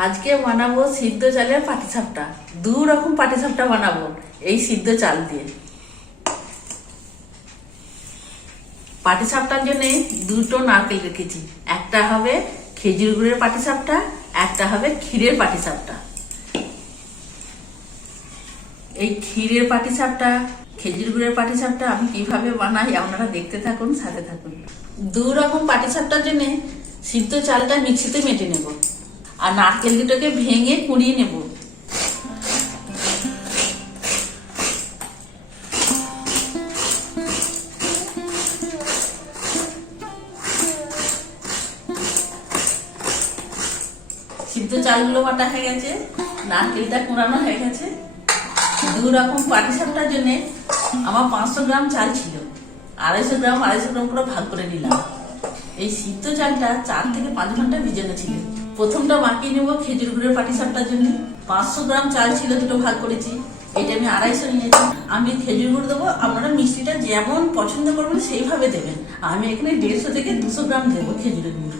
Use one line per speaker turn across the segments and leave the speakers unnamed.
আজকে বানাবো সিদ্ধ চালের পাটিসাপটা দু রকম পাটিসাপটা বানাবো, এই সিদ্ধ চাল দিয়ে। পাটিসাপটার জন্য দুটো নারকেল রেখেছি। একটা হবে খেজুর গুড়ের পাটিসাপটা একটা হবে ক্ষীরের পাটিসাপটা এই ক্ষীরের পাটিসাপটা খেজুর গুড়ের পাটিসাপটা আমি কীভাবে বানাই আপনারা দেখতে থাকুন, সাথে থাকুন। দু রকম পাটিসাপটার জন্য সিদ্ধ চালটা মিক্সিতে মেটে নেব। আর নারকেল দুটোকে ভেঙে কুড়িয়ে নেব। সিদ্ধ চালগুলো বাটা হয়ে গেছে, নারকেলটা কুড়ানো হয়ে গেছে। দু রকম পাটিসাপটার জন্য আমার পাঁচশো গ্রাম চাল ছিল। আড়াইশো গ্রাম আড়াইশো গ্রাম করে ভাগ করে নিলাম। এই সিদ্ধ চালটা চার থেকে পাঁচ ঘণ্টা ভিজানো ছিল। প্রথমটা মাখিয়ে নেব, খেজুর গুড়ের পাটিসাপটার জন্য। পাঁচশো গ্রাম চাল ছিল, দুটো ভাগ করেছি। এটা আমি আড়াইশো নিয়েছি। আমি খেজুর গুড় দেবো, আপনারা মিষ্টিটা যেমন পছন্দ করবেন, সেইভাবে দেবেন। আমি এখানে দেড়শো থেকে দুশো গ্রাম দেবো খেজুরের গুড়।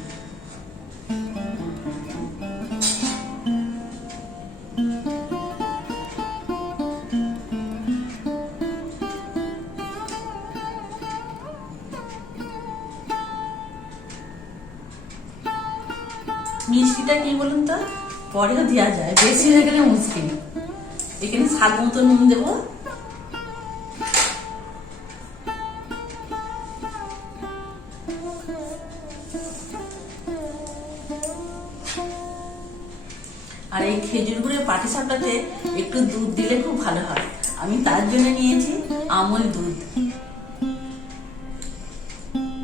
পরেও দেওয়া যায়। বেশি হয়ে গেলে মুশকিল। এখানে স্বাদ মতো নুন দেবো। আর এই খেজুর গুড়ের পাটিসাপটাতে একটু দুধ দিলে খুব ভালো হয়। আমি তার জন্য নিয়েছি আমল দুধ।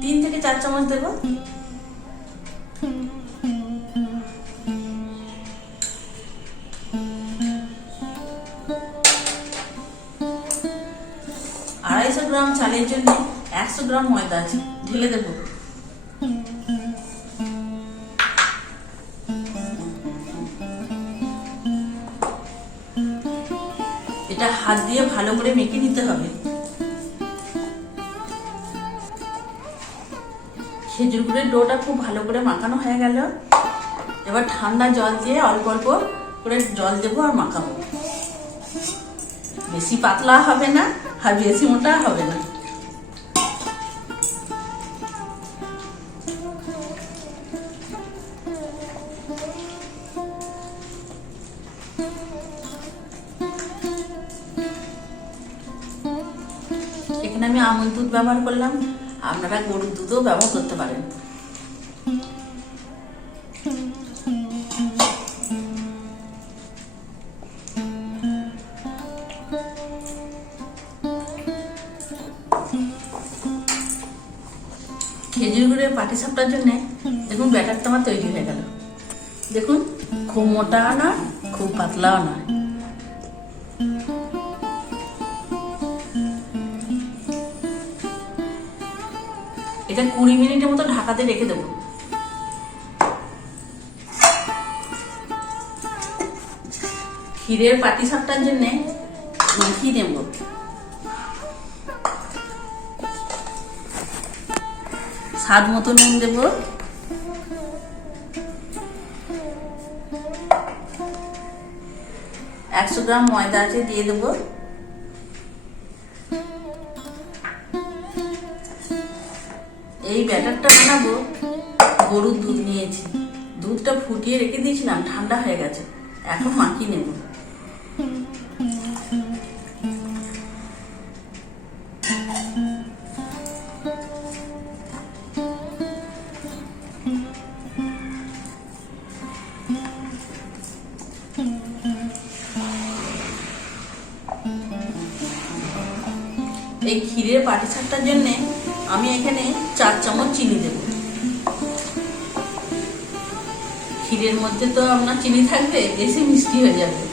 তিন থেকে চার চামচ দেবো। গ্রাম চালের জন্য একশো গ্রাম ময়দা আছে, ঢেলে দেবো। এটা হাত দিয়ে ভালো করে মেখে নিতে হবে। খেজুর গুড়ের ডোটা খুব ভালো করে মাখানো হয়ে গেল। এবার ঠান্ডা জল দিয়ে অল্প অল্প করে জল দেবো আর মাখাবো। বেশি পাতলা হবে না। আর বেশি মোটা হবে না। এখানে আমি আমুল দুধ ব্যবহার করলাম। আপনারা গরুর দুধও ব্যবহার করতে পারেন। খেজুর গুড়ের পাটিসাপটার জন্য দেখুন ব্যাটারটা আমার তৈরি হয়ে গেল। দেখুন, খুব মোটাও না খুব পাতলাও না এটা কুড়ি মিনিটের মতো ঢাকাতে রেখে দেবো। ক্ষীরের পাটিসাপটার জন্য মাখিয়ে নেব স্বাদ মতো নুন দেব। একশো গ্রাম ময়দা আছে, দিয়ে দেব। এই ব্যাটারটা বানাবো। গরুর দুধ নিয়েছি। দুধটা ফুটিয়ে রেখে দিয়েছিলাম, ঠান্ডা হয়ে গেছে। এখন মাখিয়ে নেব। চার চামচ চিনি দেব। ক্ষীরের মধ্যে তো আপনার চিনি থাকবে বেশি মিষ্টি হয়ে যাবে।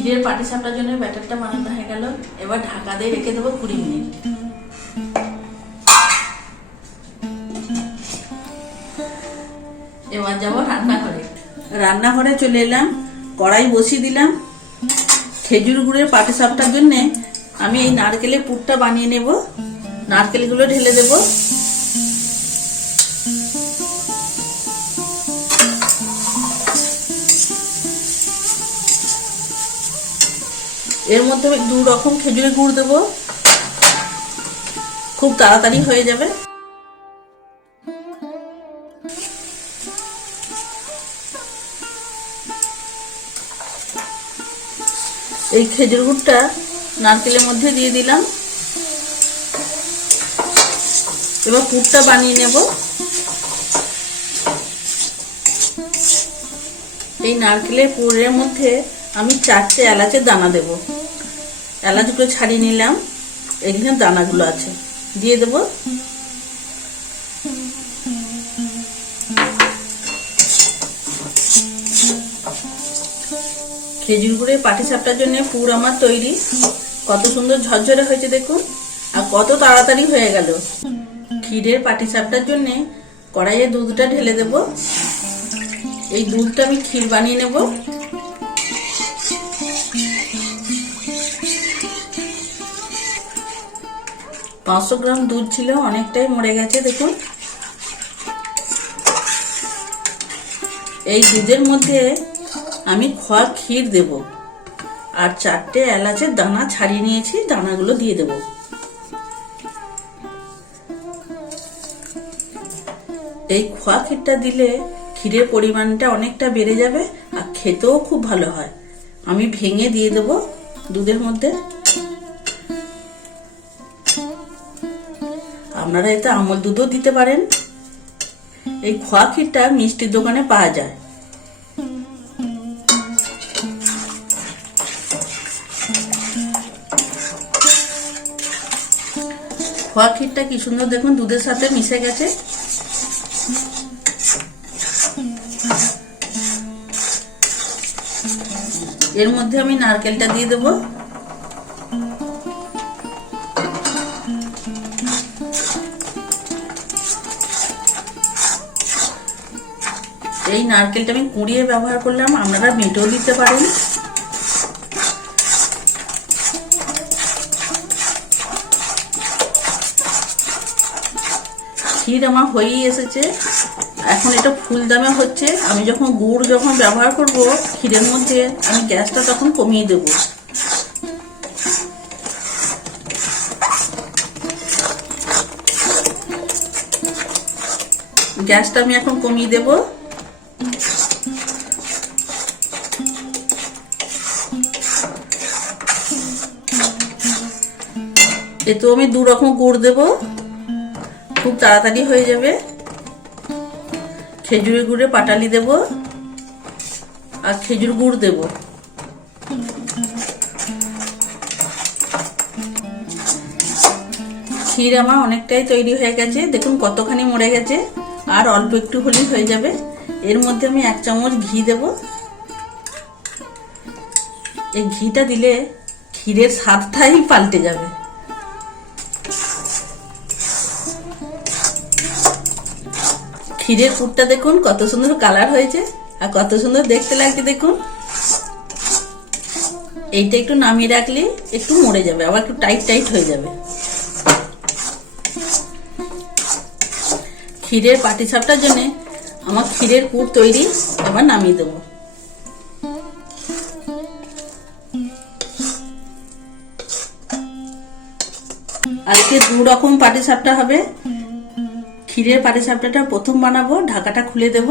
ক্ষীরের পাটিসাপটার জন্য ব্যাটারটা বানানো হয়ে গেল। এবার ঢাকা দিয়ে রেখে দেবো কুড়ি মিনিট। এবার যাব রান্নাঘরে। রান্নাঘরে চলে এলাম, কড়াই বসিয়ে দিলাম। খেজুর গুড়ের পাটিসাপটার জন্য আমি এই নারকেলের পুরটা বানিয়ে নেব। নারকেলগুলো ঢেলে দেব। এর মধ্যে আমি দু রকম খেজুরের গুড় দেবো। খুব তাড়াতাড়ি হয়ে যাবে। এই খেজুর গুড়টা নারকেলের মধ্যে দিয়ে দিলাম। এবার পুরটা বানিয়ে নেব। এই নারকেলের পুরের মধ্যে আমি চারটে এলাচের দানা দেব। এলাচগুলো ছাড়িয়ে নিলাম। এখানে দানাগুলো আছে। দিয়ে দেব। খেজুর গুড়ে পাটি সাপটার জন্য পুর আমার তৈরি। কত সুন্দর ঝরঝরে হয়েছে দেখুন। আর কত তাড়াতাড়ি হয়ে গেল। ক্ষীরের পাটি সাপটার জন্য কড়াইয়ে দুধটা ঢেলে দেব। এই দুধটা আমি ক্ষীর বানিয়ে নেব। পাঁচশো গ্রাম দুধ ছিল, অনেকটাই মরে গেছে, দেখুন। এই দুধের মধ্যে আমি খোয়া ক্ষীর দেব। আর চারটে এলাচের দানা ছাড়িয়ে নিয়েছি, দানাগুলো দিয়ে দেব। এই খোয়া ক্ষীরটা দিলে ক্ষীরের পরিমাণটা অনেকটা বেড়ে যাবে, আর খেতেও খুব ভালো হয়। আমি ভেঙে দিয়ে দেব দুধের মধ্যে। আপনারা এতে আমল দুধও দিতে পারেন। এই খোয়া ক্ষীরটা মিষ্টির দোকানে পাওয়া যায়। খোয়া ক্ষীরটা কি সুন্দর দেখুন, দুধের সাথে মিশে গেছে। এর মধ্যে আমি নারকেলটা দিয়ে দেবো। এই নারকেলটা আমি কুড়িয়ে ব্যবহার করলাম, আপনারা মেটেও দিতে পারেন। ক্ষীর আমার হয়েই এসেছে। এখন এটা ফুল দামে হচ্ছে। আমি যখন গুড় যখন ব্যবহার করব, ক্ষীরের মধ্যে আমি গ্যাসটা তখন কমিয়ে দেব। গ্যাসটা আমি এখন কমিয়ে দেব। এতেও আমি দু রকম গুড় দেবো। খুব তাড়াতাড়ি হয়ে যাবে। খেজুরের গুড়ে পাটালি দেব আর খেজুর গুড় দেব। ক্ষীর আমার অনেকটাই তৈরি হয়ে গেছে। দেখুন কতখানি মরে গেছে। আর অল্প একটু হলেই হয়ে যাবে। এর মধ্যে আমি এক চামচ ঘি দেব। এই ঘিটা দিলে ক্ষীরের স্বাদটাই পাল্টে যাবে। ক্ষীরের পুরটা দেখুন, কত সুন্দর কালার হয়েছে, আর কত সুন্দর দেখতে লাগছে, দেখুন। এইটা একটু নামিয়ে রাখলে একটু মরে যাবে, আবার একটু টাইট টাইট হয়ে যাবে। ক্ষীরের পাটি সাপটার জন্য আমার ক্ষীরের পুর তৈরি, এবার নামিয়ে দেবো। আজকে দু রকম পাটি সাপটা হবে। ক্ষীরের পাটি সাপটাটা প্রথম বানাবো, ঢাকাটা খুলে দেব।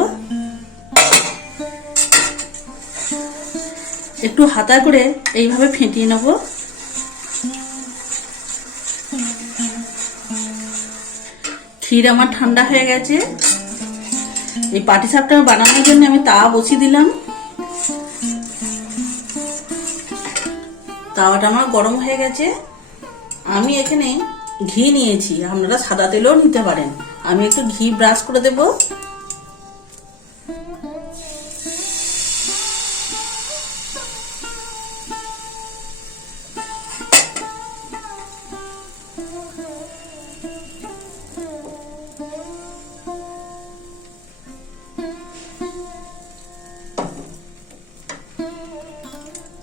একটু হাতা করে এইভাবে ফেটিয়ে নেব। ক্ষীর আমার ঠান্ডা হয়ে গেছে। এই পাটি সাপটা বানানোর জন্য আমি তাওয়া বসিয়ে দিলাম। তাওয়াটা আমার গরম হয়ে গেছে। আমি এখানে ঘি নিয়েছি, আপনারা সাদা তেলও নিতে পারেন। আমি একটু ঘি ব্রাশ করে দেব।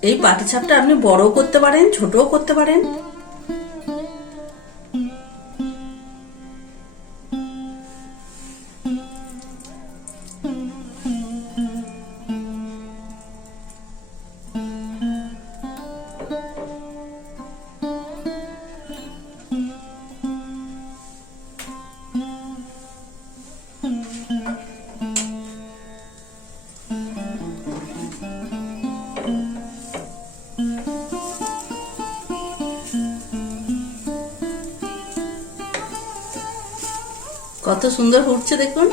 এই পাটি ছাপটা আপনি বড়ও করতে পারেন, ছোটও করতে পারেন। কত সুন্দর উঠছে দেখুন।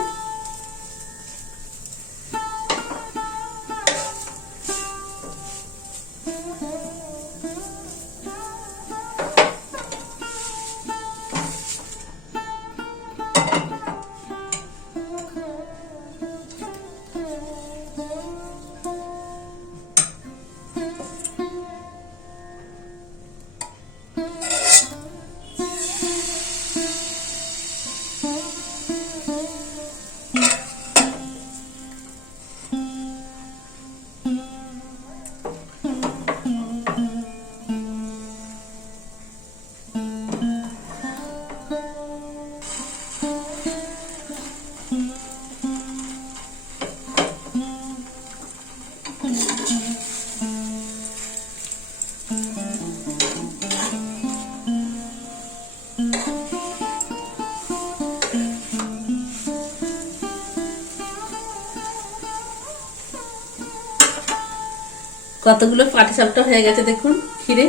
কতগুলো পাটিসাপটা হয়ে গেছে দেখুন, ক্ষীরে।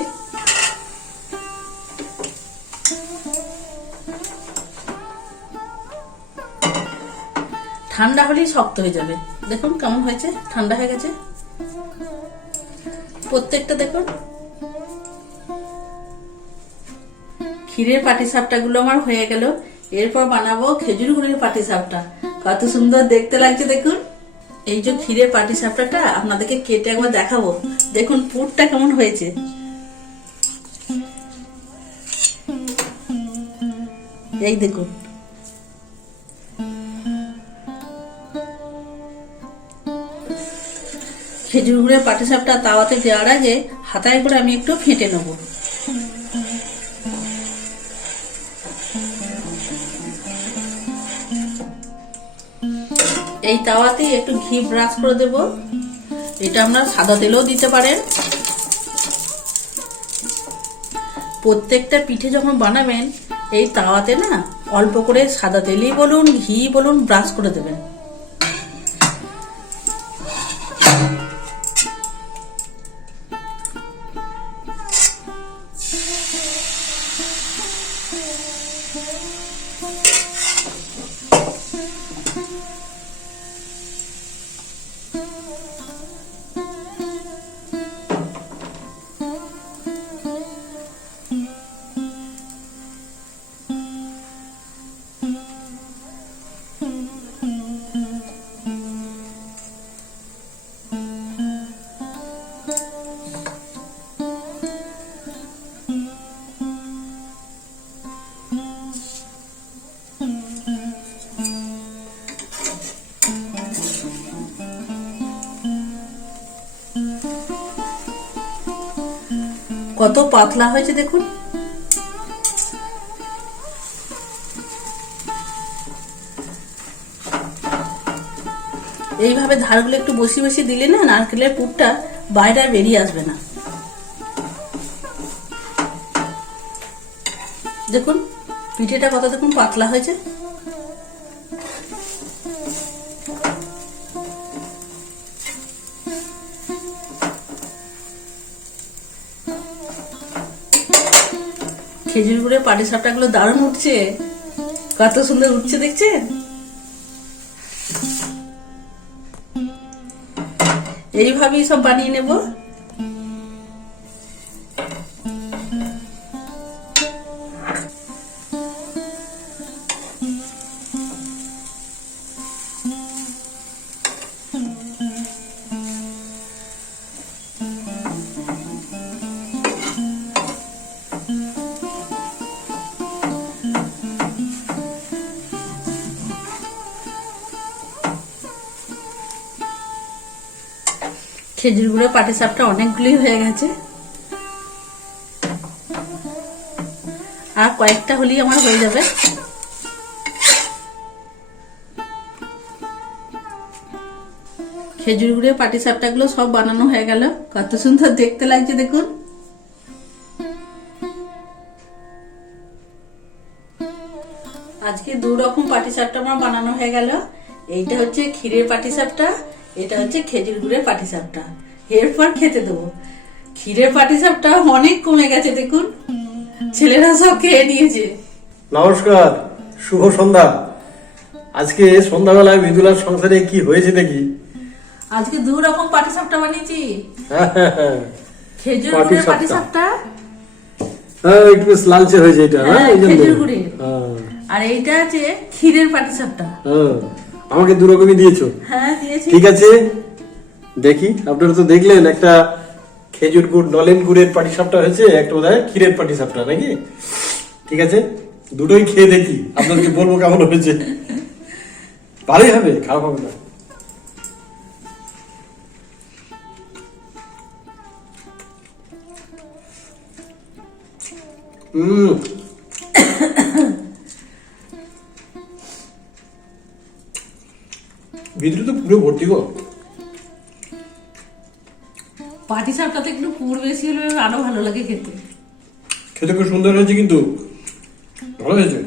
ঠান্ডা হলেই শক্ত হয়ে যাবে। দেখুন কেমন হয়েছে, ঠান্ডা হয়ে গেছে। প্রত্যেকটা দেখুন। ক্ষীরের পাটিসাপটা গুলো আমার হয়ে গেল। এরপর বানাবো খেজুর গুড়ের পাটিসাপটা। কত সুন্দর দেখতে লাগছে, দেখুন। এই যে ক্ষীরের পাটিসাপটাটা আপনাদেরকে কেটে একবার দেখাবো। দেখুন, পুরটা কেমন হয়েছে। এই দেখুন। খেজুর গুড়ের পাটিসাপটা তাওয়াতে দেওয়ার আগে হাতায় করে আমি একটু ফেটে নেব। এই তাওয়াতে একটু ঘি ব্রাশ করে দেব। এটা আপনার সাদা তেলেও দিতে পারেন। প্রত্যেকটা পিঠে যখন বানাবেন, এই তাওয়াতে না অল্প করে সাদা তেলই বলুন, ঘি বলুন, ব্রাশ করে দেবেন। কত পাতলা হয়েছে দেখুন। এইভাবে ধারগুলো একটু বসি বসি দিলে না নারকেলের পুরটা বাইরে বেরিয়ে আসবে না। দেখুন, পিঠেটা কত দেখুন পাতলা হয়েছে। গুড়ের পাটি সাপটাগুলো দারুণ উঠছে। কত সুন্দর উঠছে দেখছেন? এইভাবেই সব বানিয়ে নেব। খেজুর গুঁড়ো পাটি সাপটা অনেকগুলি হয়ে গেছে। আর কয়েকটা হলেই আমার হয়ে যাবে। খেজুর গুঁড়ো পাটি সাপটাগুলো সব বানানো হয়ে গেল। কত সুন্দর দেখতে লাগছে, দেখুন। আজকে দু রকম পাটি সাপটা আমার বানানো হয়ে গেল। এইটা হচ্ছে ক্ষীরের পাটি সাপটা এটা হচ্ছে খেজুর গুড়ের পাটি সাপটা। এরপর খেতে দেবো। ক্ষীরের পাটি সাপটা অনেক কমে গেছে দেখুন। ছেলেরা সব খেয়ে নিয়েছে।
নমস্কার শুভ সন্ধ্যা। আজকে সন্ধ্যাবেলায় মৃদুলার সংসারে কি হয়েছে দেখি?
আজকে দু রকম পাটি সাপটা বানিয়েছি। খেজুর গুড়ের পাটি
সাপটা। হ্যাঁ একটু বেশ লালচে হয়েছে এটা হ্যাঁ
খেজুর গুড়ের।
হ্যাঁ,
আর এইটা আছে ক্ষীরের পাটি সাপটা।
হ্যাঁ। আমাকে দু রকমই দিয়েছ।
হ্যাঁ দিয়েছি।
ঠিক আছে? দেখি আপনারা তো দেখলেন একটা খেজুর গুড় নলেন গুড়ের পাটিসাপটা হয়েছে একটা বোধ হয় ক্ষীরের পাটিসাপটা নাকি? ঠিক আছে? দুটোই খেয়ে দেখি আপনাদেরকে বলব কেমন হয়েছে। ভালোই হবে খারাপ হবে না। হুম ভিতরে তো পুরো ভর্তি গো
পাটি সাপটাতে একটু পুর বেশি হলে আরও ভালো লাগে খেতে।
খেতে খুব সুন্দর হয়েছে কিন্তু। ভালো হয়েছে।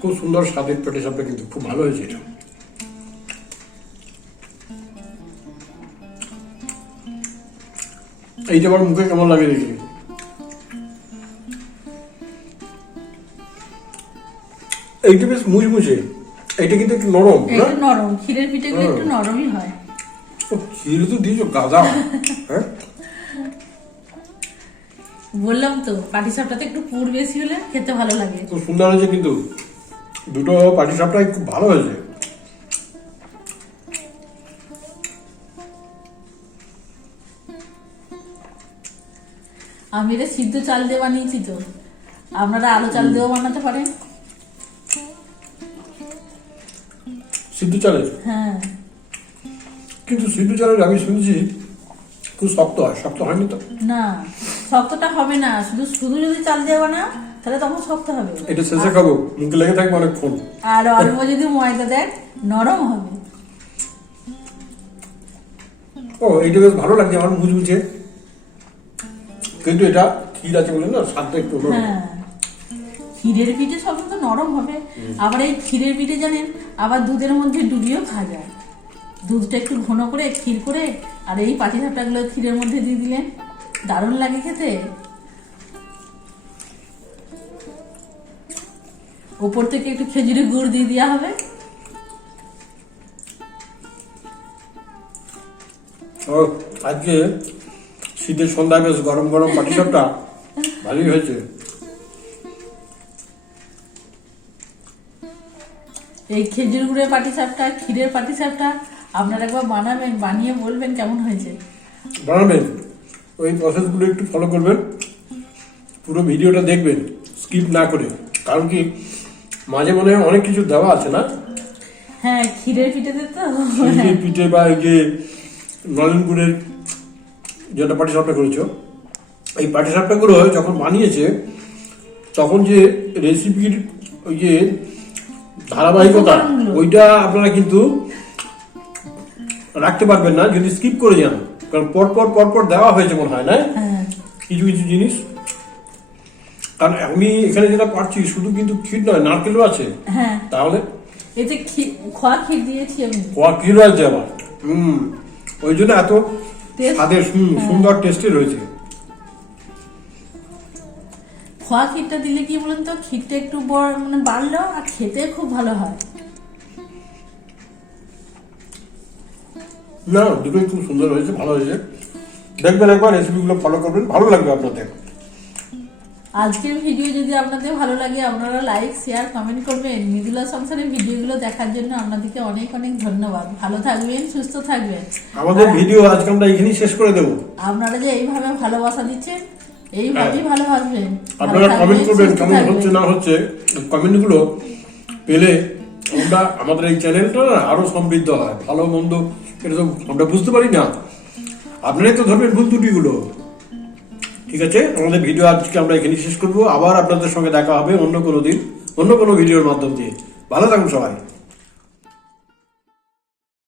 খুব সুন্দর স্বাদের পেটে সাপটা কিন্তু খুব ভালো হয়েছে এটা। এইটা আমার মুখে কেমন লাগে দেখি? এইটা বেশ মুচমুচে। এইটা কিন্তু একটু নরম
একটু নরম। ক্ষীরের পিঠেগুলো একটু নরমই হয়।
ও, ক্ষীর তো দিয়েছ গাদা। হ্যাঁ?
বললাম তো পাটি সাপটাতে একটু পুর বেশি হলে খেতে ভালো লাগে।
খুব সুন্দর হয়েছে কিন্তু। দুটো পাটি সাপটাই খুব ভালো হয়েছে।
আমি এটা সিদ্ধ চাল দিয়ে বানিয়েছি তো। আপনারা আলো চাল দিয়েও বানাতে পারেন।
সিদ্ধ চালের?
হ্যাঁ।
কিন্তু সিদ্ধ চালের আমি শুনছি খুব শক্ত হয়। শক্ত হয়নি তো?
না শক্তটা হবে না। শুধু শুধু যদি চাল দিয়ে বানাও তাহলে তখন শক্ত হবে।
এটা শেষে খাব। মুখে লেগে থাকবে অনেকক্ষণ।
আর অল্প যদি ময়দা দেয় নরম হবে।
ও এইটা বেশ ভালো লাগছে আমার মুচমুচে। কিন্তু এটা ক্ষীর আছে বলে না স্বাদটা একটু।
হ্যাঁ। ক্ষীরের পিঠে সব তো নরম হবে। আবার এই ক্ষীরের পিঠে জানেন আবার দুধের মধ্যে ডুবিয়েও খাওয়া যায়। দুধটা একটু ঘন করে ক্ষীর করে আর এই পাটি সাপটাগুলো ক্ষীরের মধ্যে দিয়ে দিলেন। দারুণ লাগে খেতে। ওপর থেকে একটু খেজুরের গুড় দিয়ে দেওয়া হবে।
ও আজকে শীতের সন্ধ্যা বেশ গরম গরম পাটি সাপটা ভালোই হয়েছে।
এই খেজুর গুড়ের পাটি সাপটা ক্ষীরের পাটি সাপটা আপনারা একবার বানাবেন বানিয়ে বলবেন কেমন হয়েছে।
বানাবেন। ওই প্রসেসগুলো একটু ফলো করবেন। পুরো ভিডিওটা দেখবেন স্কিপ না করে। কারণ কি মাঝে মনে হয় অনেক কিছু দেওয়া আছে না?
হ্যাঁ ক্ষীরের পিঠেতে তো।
সুজি পিঠে বা এই যে নলেন গুড়ের যেটা পাটি সাপটা করেছ এই পাটি সাপটাগুলো যখন বানিয়েছে তখন যে রেসিপির ওই যে ধারাবাহিকতা ওইটা আপনারা কিন্তু রাখতে পারবেন না যদি স্কিপ করে যান। কারণ পরপর পর পর পর দেওয়া হয়েছে মনে হয় না
হ্যাঁ।
কিছু কিছু জিনিস। কারণ আমি এখানে যেটা পাচ্ছি শুধু কিন্তু ক্ষীর নয় নারকেলও আছে।
হ্যাঁ।
তাহলে?
এতে খোয়া ক্ষীর দিয়েছি আমি।
কোয়া ক্ষীর আছে আবার। হুম। ওই জন্য এত স্বাদের সুন্দর টেস্টে রয়েছে।
খোয়া ক্ষীরটা দিলে কি বলুন তো? ক্ষীরটা একটু বড় মানে বাড়লো আর খেতে খুব ভালো হয়।
না দুটোই খুব সুন্দর হয়েছে ভালো হয়েছে। দেখবেন একবার রেসিপিগুলো ফলো করবেন ভালো লাগবে আপনাদের।
আজকের ভিডিও যদি আপনাদের ভালো লাগে আপনারা লাইক শেয়ার কমেন্ট করবেন। মৃদুলা সংসারের ভিডিওগুলো দেখার জন্য আপনাদেরকে অনেক অনেক ধন্যবাদ। ভালো থাকবেন সুস্থ থাকবেন।
আমাদের ভিডিও আজকে আমরা এখানেই শেষ করে দেবো।
আপনারা যে এইভাবে ভালোবাসা দিচ্ছেন এইভাবেই ভালো আসবেন
আপনারা কমেন্ট করবেন কেমন হচ্ছে না হচ্ছে কমেন্টগুলো পেলে আমরা আমাদের এই চ্যানেলটা আরও সমৃদ্ধ হয়। ভালো মন্দ এটা তো আমরা বুঝতে পারি না। আপনারাই তো ধরবেন ভুল ত্রুটিগুলো। ঠিক আছে? আমাদের ভিডিও আজকে আমরা এখানে শেষ করব। আবার আপনাদের সঙ্গে দেখা হবে অন্য কোনো দিন, অন্য কোনো ভিডিওর মাধ্যম দিয়ে। ভালো থাকুন সবাই।